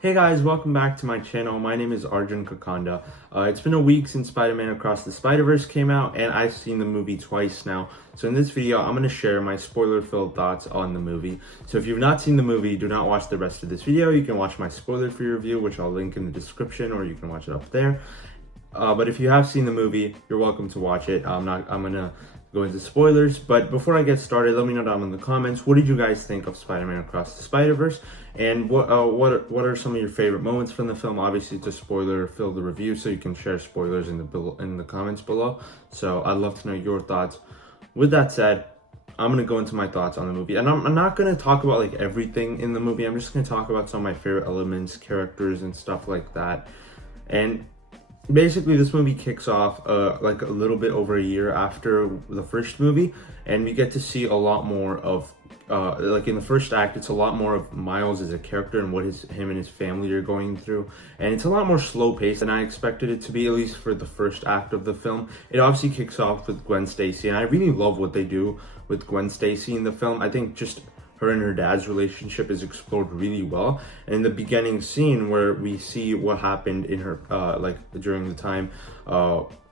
Hey guys, welcome back to my channel. My name is Arjun. It's been a week since Spider-Man Across the Spider-Verse came out, and I've seen the movie twice now. So in this video, I'm going to share my spoiler-filled thoughts on the movie. So if you've not seen the movie, do not watch the rest of this video. You can watch my spoiler-free review, which I'll link in the description, or you can watch it up there. But if you have seen the movie, you're welcome to watch it. I'm gonna go into spoilers, but before I get started, let me know down in the comments, what did you guys think of Spider-Man Across the Spider-Verse, and what are some of your favorite moments from the film? Obviously, it's a spoiler-filled review, so you can share spoilers in the comments below. So I'd love to know your thoughts. With that said, I'm gonna go into my thoughts on the movie, and I'm not gonna talk about like everything in the movie. I'm just gonna talk about some of my favorite elements, characters, and stuff like that. And basically, this movie kicks off like a little bit over a year after the first movie, and we get to see a lot more of like in the first act, it's a lot more of Miles as a character and what him and his family are going through, and it's a lot more slow paced than I expected it to be, at least for the first act of the film. It obviously kicks off with Gwen Stacy, and I really love what they do with Gwen Stacy in the film. I think just her and her dad's relationship is explored really well. And in the beginning scene where we see what happened in her, like during the time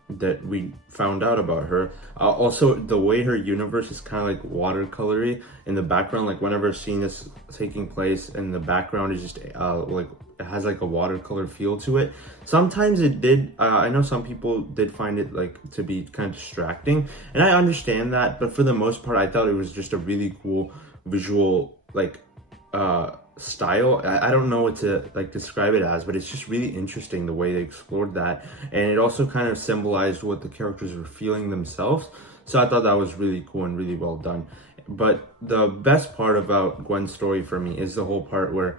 that we found out about her. Also, the way her universe is kind of like watercolory in the background, like whenever a scene is taking place and the background is just like it has like a watercolor feel to it. Sometimes it did, I know some people did find it like to be kind of distracting, and I understand that, but for the most part, I thought it was just a really cool visual like style. I don't know what to like describe it as, but it's just really interesting the way they explored that, and it also kind of symbolized what the characters were feeling themselves. So I thought that was really cool and really well done. But the best part about Gwen's story for me is the whole part where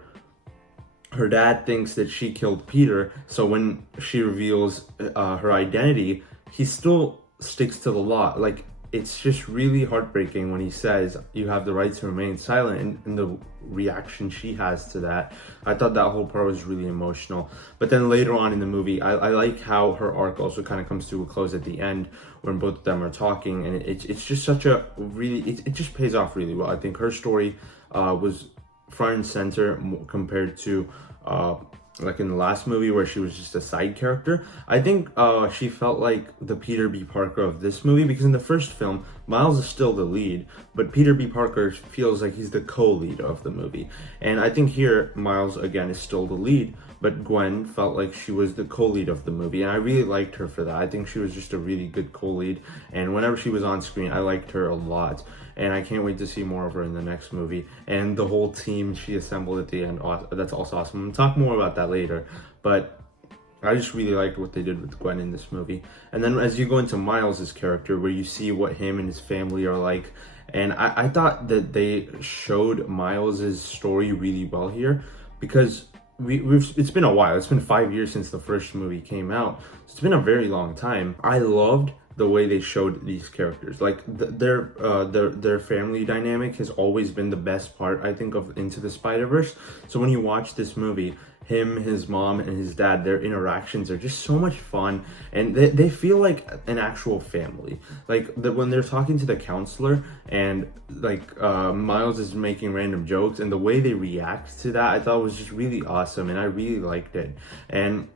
her dad thinks that she killed Peter, so when she reveals her identity, he still sticks to the law. Like, it's just really heartbreaking when he says you have the right to remain silent, and the reaction she has to that. I thought that whole part was really emotional. But then later on in the movie, I like how her arc also kind of comes to a close at the end when both of them are talking, and it's just such a really, it just pays off really well. I think her story was front and center compared to like in the last movie where she was just a side character. I think she felt like the Peter B. Parker of this movie, because in the first film, Miles is still the lead, but Peter B. Parker feels like he's the co-lead of the movie. And I think here, Miles, again, is still the lead, but Gwen felt like she was the co-lead of the movie, and I really liked her for that. I think she was just a really good co-lead, and whenever she was on screen, I liked her a lot. And I can't wait to see more of her in the next movie. And the whole team she assembled at the end, that's also awesome. I'm gonna talk more about that later, but I just really liked what they did with Gwen in this movie. And then as you go into Miles' character, where you see what him and his family are like, and I thought that they showed Miles' story really well here, because it's been a while. It's been 5 years since the first movie came out. So it's been a very long time. I loved the way they showed these characters. Like their family dynamic has always been the best part, I think, of Into the Spider-Verse. So when you watch this movie, him, his mom, and his dad, their interactions are just so much fun, and they feel like an actual family. Like when they're talking to the counselor, and like Miles is making random jokes, and the way they react to that, I thought was just really awesome, and I really liked it. And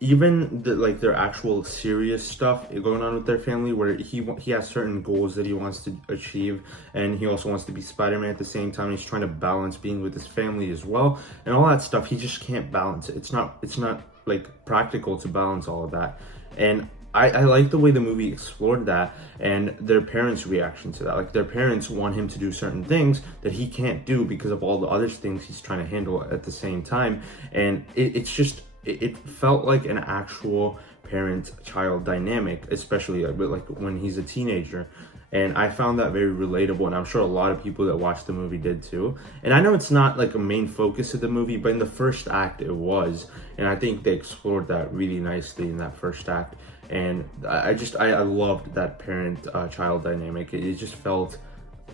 even like their actual serious stuff going on with their family, where he has certain goals that he wants to achieve, and he also wants to be Spider-Man at the same time. He's trying to balance being with his family as well, and all that stuff. He just can't balance it. It's not like practical to balance all of that. And I like the way the movie explored that, and their parents' reaction to that. Like, their parents want him to do certain things that he can't do because of all the other things he's trying to handle at the same time. And it felt like an actual parent-child dynamic, especially like when he's a teenager. And I found that very relatable, and I'm sure a lot of people that watched the movie did too. And I know it's not like a main focus of the movie, but in the first act it was. And I think they explored that really nicely in that first act. And I loved that parent-child dynamic. It just felt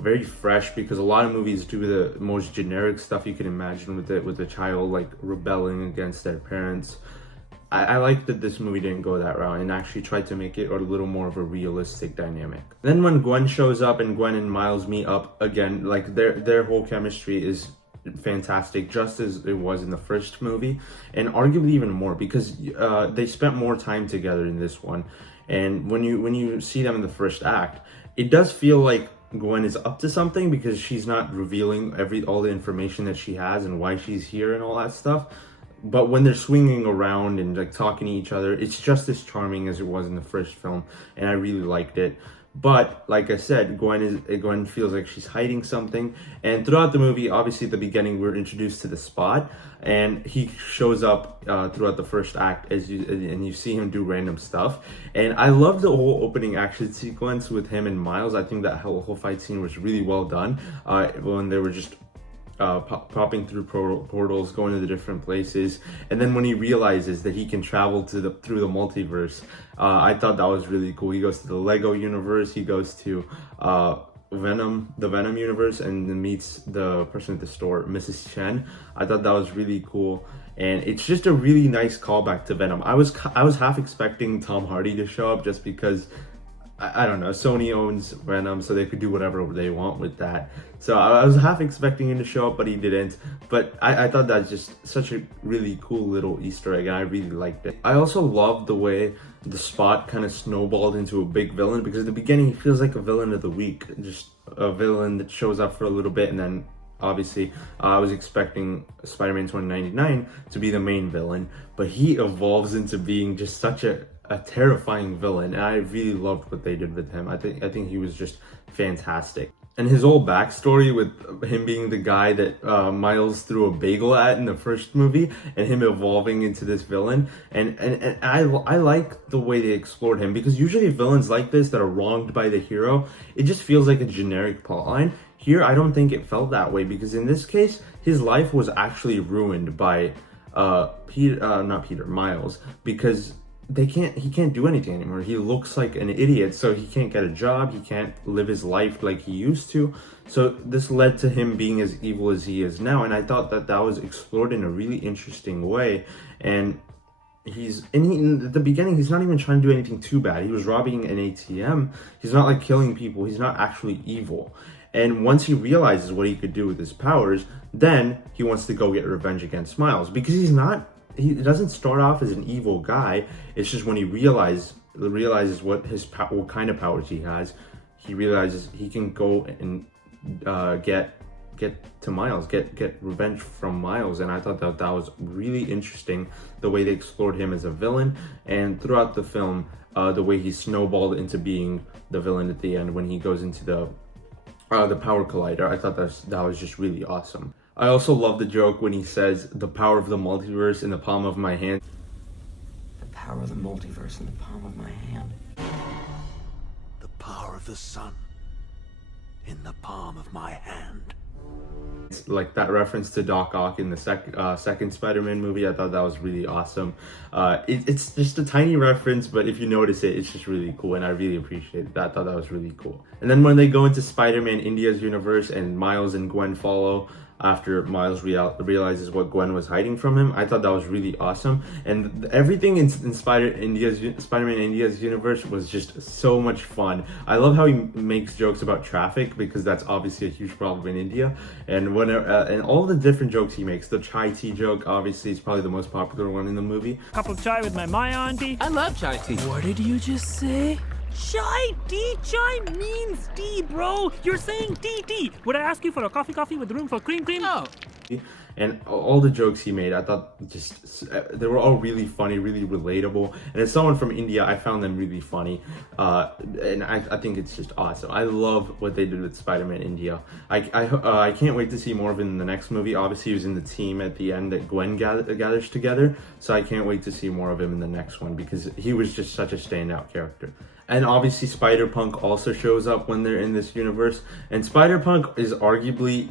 very fresh, because a lot of movies do the most generic stuff you can imagine with the child like rebelling against their parents. I like that this movie didn't go that route and actually tried to make it a little more of a realistic dynamic. Then when Gwen shows up and Gwen and Miles meet up again, like their whole chemistry is fantastic, just as it was in the first movie, and arguably even more because they spent more time together in this one. And when you see them in the first act, it does feel like Gwen is up to something because she's not revealing all the information that she has and why she's here and all that stuff. But when they're swinging around and like talking to each other, it's just as charming as it was in the first film, and I really liked it. But like I said, Gwen feels like she's hiding something, and throughout the movie, obviously at the beginning, we're introduced to the Spot, and he shows up throughout the first act and you see him do random stuff. And I love the whole opening action sequence with him and Miles. I think that whole fight scene was really well done when they were just popping through portals, going to the different places, and then when he realizes that he can travel through the multiverse, I thought that was really cool. He goes to the Lego universe, he goes to the Venom universe, and then meets the person at the store, Mrs. Chen. I thought that was really cool, and it's just a really nice callback to Venom. I was half expecting Tom Hardy to show up just because I don't know, Sony owns Venom, so they could do whatever they want with that. So I was half expecting him to show up, but he didn't. But I thought that's just such a really cool little Easter egg, and I really liked it. I also loved the way the Spot kind of snowballed into a big villain, because at the beginning he feels like a villain of the week, just a villain that shows up for a little bit, and then obviously I was expecting Spider-Man 2099 to be the main villain, but he evolves into being just such a terrifying villain, and I really loved what they did with him. I think he was just fantastic. And his whole backstory with him being the guy that Miles threw a bagel at in the first movie, and him evolving into this villain, and I like the way they explored him, because usually villains like this that are wronged by the hero, it just feels like a generic plotline. Here, I don't think it felt that way, because in this case, his life was actually ruined by Miles, because he can't do anything anymore. He looks like an idiot, so he can't get a job, he can't live his life like he used to. So this led to him being as evil as he is now, and I thought that was explored in a really interesting way. And in the beginning, he's not even trying to do anything too bad. He was robbing an ATM. He's not like killing people. He's not actually evil. And once he realizes what he could do with his powers, then he wants to go get revenge against Miles, because he doesn't start off as an evil guy. It's just when he realizes what kind of powers he has, he realizes he can go and get to Miles, get revenge from Miles. And I thought that was really interesting, the way they explored him as a villain, and throughout the film, the way he snowballed into being the villain at the end when he goes into the power collider. I thought that was just really awesome. I also love the joke when he says, "The power of the multiverse in the palm of my hand." The power of the multiverse in the palm of my hand. The power of the sun in the palm of my hand. It's like that reference to Doc Ock in the second Spider-Man movie. I thought that was really awesome. It's just a tiny reference, but if you notice it, it's just really cool, and I really appreciate that. I thought that was really cool. And then when they go into Spider-Man India's universe and Miles and Gwen follow, after Miles realizes what Gwen was hiding from him, I thought that was really awesome. And everything in Spider-Man India's universe was just so much fun. I love how he makes jokes about traffic, because that's obviously a huge problem in India. And and all the different jokes he makes. The chai tea joke, obviously, is probably the most popular one in the movie. Cup of chai with my auntie. I love chai tea. What did you just say? Chai tea? Chai means tea, bro. You're saying tea. Would I ask you for a coffee with room for cream? Oh. And all the jokes he made, I thought they were all really funny, really relatable. And as someone from India, I found them really funny. And I think it's just awesome. I love what they did with Spider-Man India. I can't wait to see more of him in the next movie. Obviously, he was in the team at the end that Gwen gathers together. So I can't wait to see more of him in the next one, because he was just such a standout character. And obviously, Spider-Punk also shows up when they're in this universe. And Spider-Punk is arguably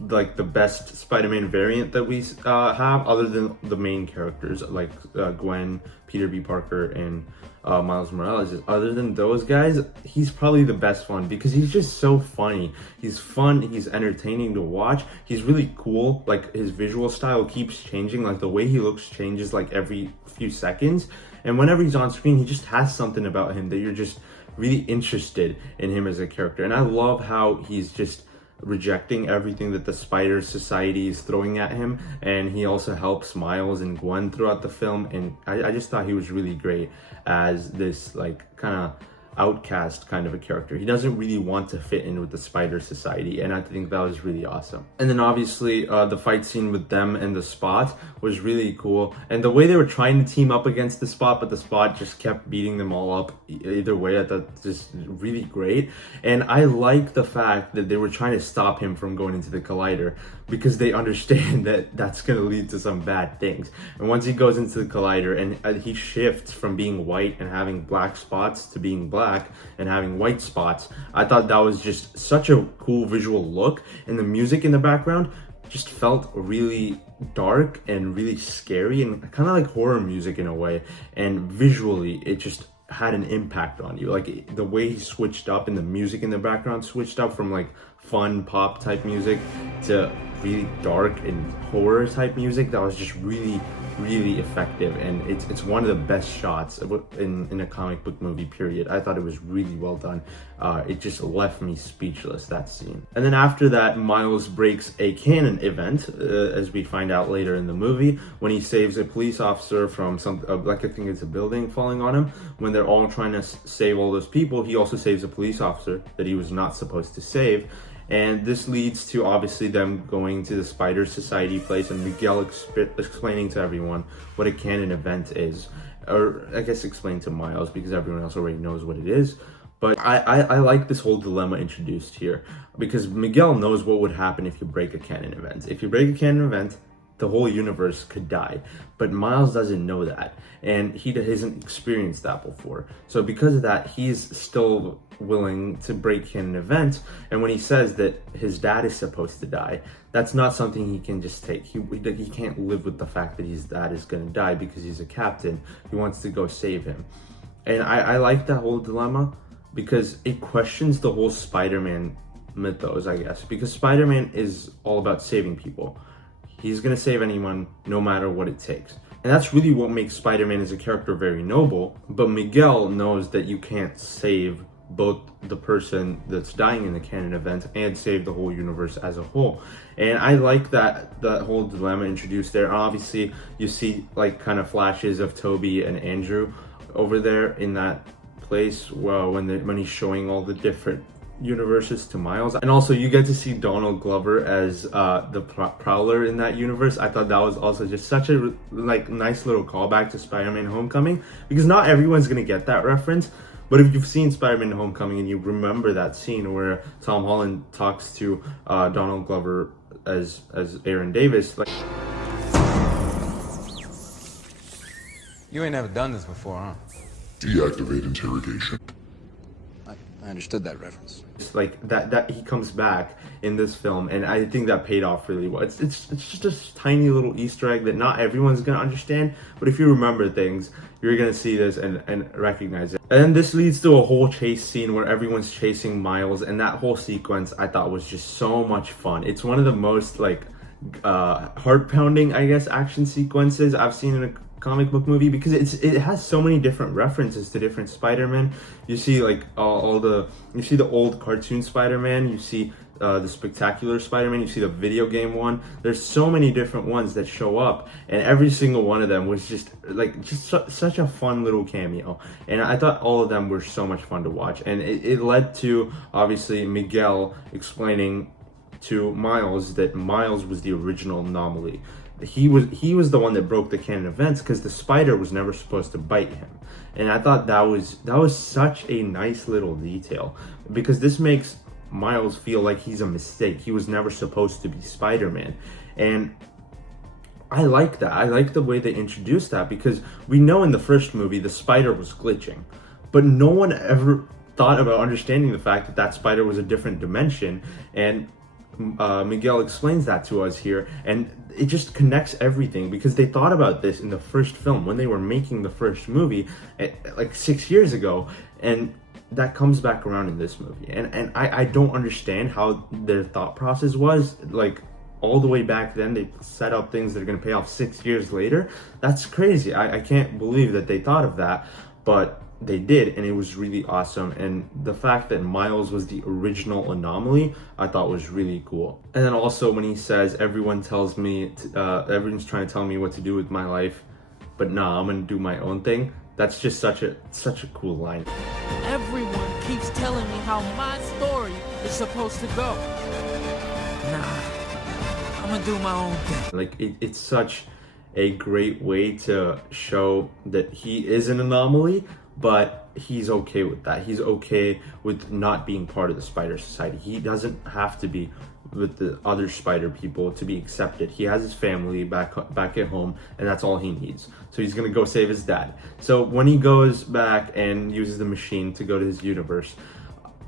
like the best Spider-Man variant that we have, other than the main characters like Gwen, Peter B. Parker, and Miles Morales. Other than those guys, he's probably the best one, because he's just so funny. He's fun, he's entertaining to watch, he's really cool. Like, his visual style keeps changing, like the way he looks changes like every few seconds, and whenever he's on screen, he just has something about him that you're just really interested in him as a character. And I love how he's just rejecting everything that the Spider Society is throwing at him, and he also helps Miles and Gwen throughout the film. And I just thought he was really great as this like kind of outcast kind of a character. He doesn't really want to fit in with the Spider Society, and I think that was really awesome. And then obviously the fight scene with them and the Spot was really cool, and the way they were trying to team up against the Spot, but the Spot just kept beating them all up either way. I thought just really great. And I like the fact that they were trying to stop him from going into the Collider, because they understand that that's going to lead to some bad things. And once he goes into the Collider and he shifts from being white and having black spots to being black and having white spots, I thought that was just such a cool visual look. And the music in the background just felt really dark and really scary and kind of like horror music in a way. And visually, it just had an impact on you. Like the way he switched up and the music in the background switched up from like fun pop type music to really dark and horror type music, that was just really effective. And it's one of the best shots in a comic book movie, period. I thought it was really well done. It just left me speechless, that scene. And then after that, Miles breaks a canon event, as we find out later in the movie, when he saves a police officer from like I think it's a building falling on him. When they're all trying to save all those people, he also saves a police officer that he was not supposed to save. And this leads to obviously them going to the Spider Society place and Miguel explaining to everyone what a canon event is. Or I guess explain to Miles, because everyone else already knows what it is. But I like this whole dilemma introduced here, because Miguel knows what would happen if you break a canon event. If you break a canon event, the whole universe could die. But Miles doesn't know that, and he hasn't experienced that before. So because of that, he's still willing to break canon events. And when he says that his dad is supposed to die, that's not something he can just take. He can't live with the fact that his dad is going to die because he's a captain. He wants to go save him. And I like that whole dilemma, because it questions the whole Spider-Man mythos, I guess. Because Spider-Man is all about saving people. He's going to save anyone, no matter what it takes. And that's really what makes Spider-Man as a character very noble. But Miguel knows that you can't save both the person that's dying in the canon event and save the whole universe as a whole. And I like that whole dilemma introduced there. Obviously, you see like kind of flashes of Toby and Andrew over there in that place when he's showing all the different universes to Miles. And also you get to see Donald Glover as the Prowler in that universe. I thought that was also just such a like nice little callback to Spider-Man Homecoming, because not everyone's gonna get that reference. But if you've seen Spider-Man Homecoming and you remember that scene where Tom Holland talks to Donald Glover as Aaron Davis, like, you ain't never done this before, huh? Deactivate interrogation. I understood that reference. like that he comes back in this film, and I think that paid off really well. It's just a tiny little Easter egg that not everyone's gonna understand, but if you remember things, you're gonna see this and recognize it. And then this leads to a whole chase scene where everyone's chasing Miles, and that whole sequence I thought was just so much fun. It's one of the most like heart-pounding, I guess, action sequences I've seen in a comic book movie, because it has so many different references to different Spider-Man. You see like you see the old cartoon Spider-Man, you see the Spectacular Spider-Man, you see the video game one. There's so many different ones that show up, and every single one of them was just such a fun little cameo. And I thought all of them were so much fun to watch, and it led to obviously Miguel explaining to Miles that Miles was the original anomaly. He was the one that broke the canon events, because the spider was never supposed to bite him. And I thought that was such a nice little detail, because this makes Miles feel like he's a mistake. He was never supposed to be Spider-Man. And I like that. I like the way they introduced that, because we know in the first movie the spider was glitching, but no one ever thought about understanding the fact that spider was a different dimension. And Miguel explains that to us here, and it just connects everything, because they thought about this in the first film when they were making the first movie like 6 years ago, and that comes back around in this movie. And I don't understand how their thought process was, like all the way back then they set up things that are going to pay off 6 years later. That's crazy. I can't believe that they thought of that. But they did, and it was really awesome. And the fact that Miles was the original anomaly, I thought was really cool. And then also when he says, everyone's trying to tell me what to do with my life, but nah, I'm gonna do my own thing. That's just such a cool line. Everyone keeps telling me how my story is supposed to go. Nah, I'm gonna do my own thing. Like, it's such a great way to show that he is an anomaly, but he's okay with that. He's okay with not being part of the Spider Society. He doesn't have to be with the other Spider people to be accepted. He has his family back at home, and that's all he needs. So he's gonna go save his dad. So when he goes back and uses the machine to go to his universe,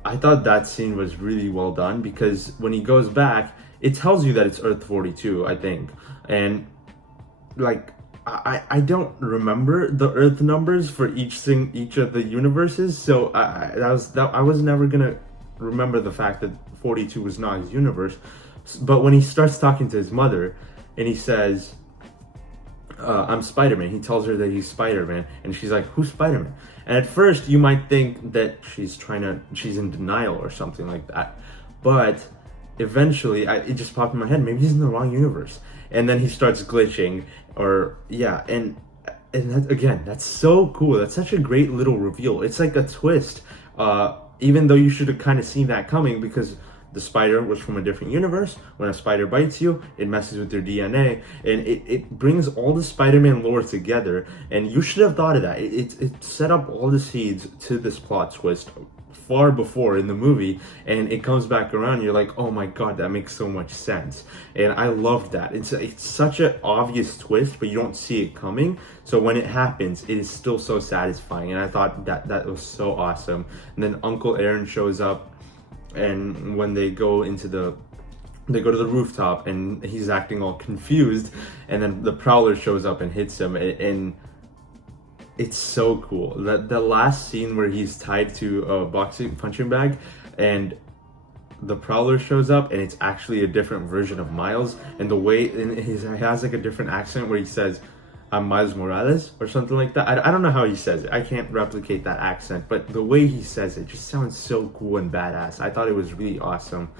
I thought that scene was really well done, because when he goes back, it tells you that it's Earth 42, I think. And like, I don't remember the Earth numbers for each of the universes, so I was never gonna remember the fact that 42 was not his universe. But when he starts talking to his mother, and he says, I'm Spider-Man, he tells her that he's Spider-Man, and she's like, who's Spider-Man? And at first you might think that she's in denial or something like that, but eventually it just popped in my head, maybe he's in the wrong universe. And then he starts glitching, and that's so cool. That's such a great little reveal. It's like a twist, even though you should have kind of seen that coming, because the spider was from a different universe. When a spider bites you, it messes with your DNA, and it brings all the Spider-Man lore together, and you should have thought of that. It set up all the seeds to this plot twist far before in the movie, and it comes back around, you're like, oh my god, that makes so much sense. And I loved that. It's such an obvious twist, but you don't see it coming, so when it happens, it is still so satisfying. And I thought that was so awesome. And then Uncle Aaron shows up, and when they go to the rooftop, and he's acting all confused, and then the Prowler shows up and hits him, and it's so cool. The last scene where he's tied to a punching bag, and the Prowler shows up, and it's actually a different version of Miles, and the way he has like a different accent where he says, I'm Miles Morales or something like that. I don't know how he says it. I can't replicate that accent, but the way he says it just sounds so cool and badass. I thought it was really awesome.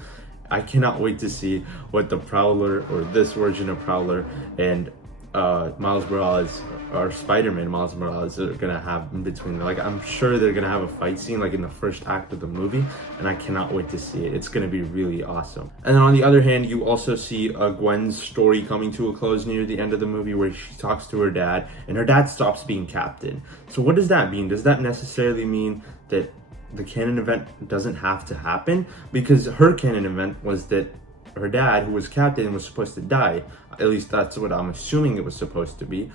I cannot wait to see what the Prowler, or this version of Prowler, and Miles Morales, or Spider-Man Miles Morales, are gonna have in between. Like, I'm sure they're gonna have a fight scene like in the first act of the movie, and I cannot wait to see it. It's gonna be really awesome. And then on the other hand, you also see Gwen's story coming to a close near the end of the movie, where she talks to her dad, and her dad stops being captain. So what does that mean? Does that necessarily mean that the canon event doesn't have to happen? Because her canon event was that her dad, who was captain, was supposed to die. At least that's what I'm assuming it was supposed to be.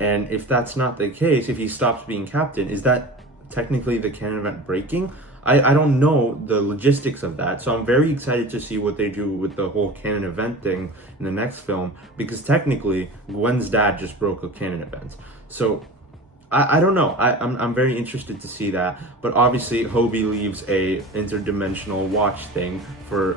And if that's not the case, if he stops being captain, is that technically the canon event breaking? I don't know the logistics of that, so I'm very excited to see what they do with the whole canon event thing in the next film, because technically Gwen's dad just broke a canon event. So I don't know. I'm very interested to see that. But obviously, Hobie leaves a interdimensional watch thing for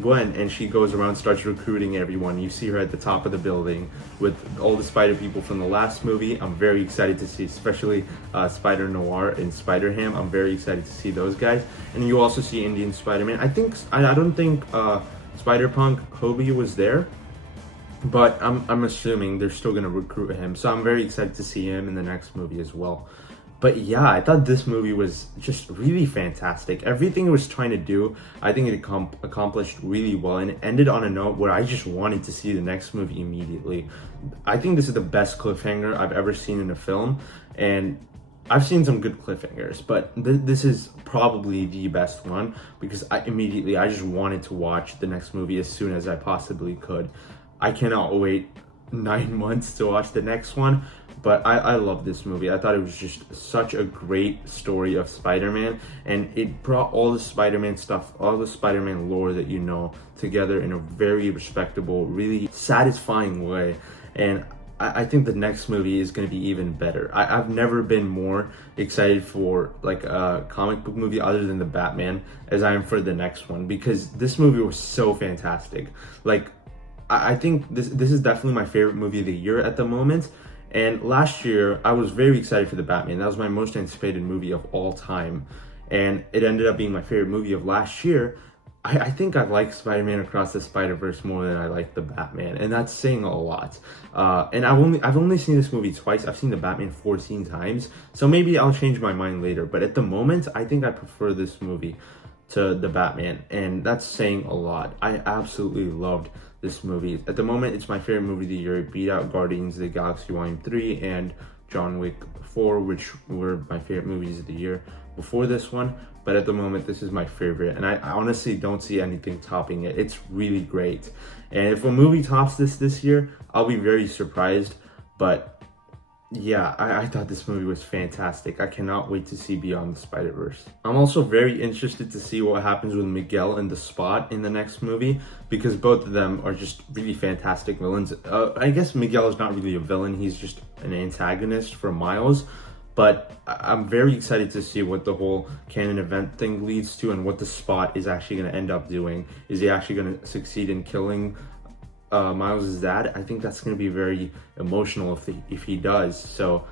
Gwen, and she goes around, starts recruiting everyone. You see her at the top of the building with all the Spider people from the last movie. I'm very excited to see, especially Spider Noir and Spider Ham. I'm very excited to see those guys. And you also see Indian Spider-Man. I don't think Spider-Punk Hobie was there, but I'm assuming they're still gonna recruit him, so I'm very excited to see him in the next movie as well. But yeah, I thought this movie was just really fantastic. Everything it was trying to do, I think it accomplished really well, and it ended on a note where I just wanted to see the next movie immediately. I think this is the best cliffhanger I've ever seen in a film, and I've seen some good cliffhangers, but this is probably the best one, because I just wanted to watch the next movie as soon as I possibly could. I cannot wait 9 months to watch the next one, but I love this movie. I thought it was just such a great story of Spider-Man, and it brought all the Spider-Man stuff, all the Spider-Man lore that you know, together in a very respectable, really satisfying way. And I think the next movie is going to be even better. I've never been more excited for like a comic book movie other than the Batman as I am for the next one, because this movie was so fantastic. Like, I think this is definitely my favorite movie of the year at the moment, And last year, I was very excited for The Batman. That was my most anticipated movie of all time. And it ended up being my favorite movie of last year. I think I like Spider-Man Across the Spider-Verse more than I like The Batman, and that's saying a lot. And I've only seen this movie twice. I've seen The Batman 14 times, so maybe I'll change my mind later. But at the moment, I think I prefer this movie to The Batman, and that's saying a lot. I absolutely loved this movie. At the moment, it's my favorite movie of the year. It beat out Guardians of the Galaxy Volume 3 and John Wick 4, which were my favorite movies of the year before this one. But at the moment, this is my favorite, and I honestly don't see anything topping it. It's really great. And if a movie tops this year, I'll be very surprised. But yeah, I thought this movie was fantastic. I cannot wait to see Beyond the Spider-Verse. I'm also very interested to see what happens with Miguel and the Spot in the next movie, because both of them are just really fantastic villains. I guess Miguel is not really a villain. He's just an antagonist for Miles. But I'm very excited to see what the whole canon event thing leads to and what the Spot is actually going to end up doing. Is he actually going to succeed in killing Miles' dad? I think that's going to be very emotional if he does. So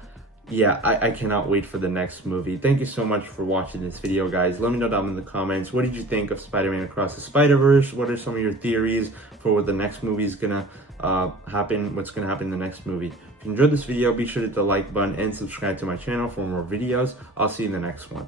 yeah, I cannot wait for the next movie. Thank you so much for watching this video, guys. Let me know down in the comments, what did you think of Spider-Man Across the Spider-Verse? What are some of your theories for what the next movie is going to happen, what's going to happen in the next movie? If you enjoyed this video, be sure to hit the like button and subscribe to my channel for more videos. I'll see you in the next one.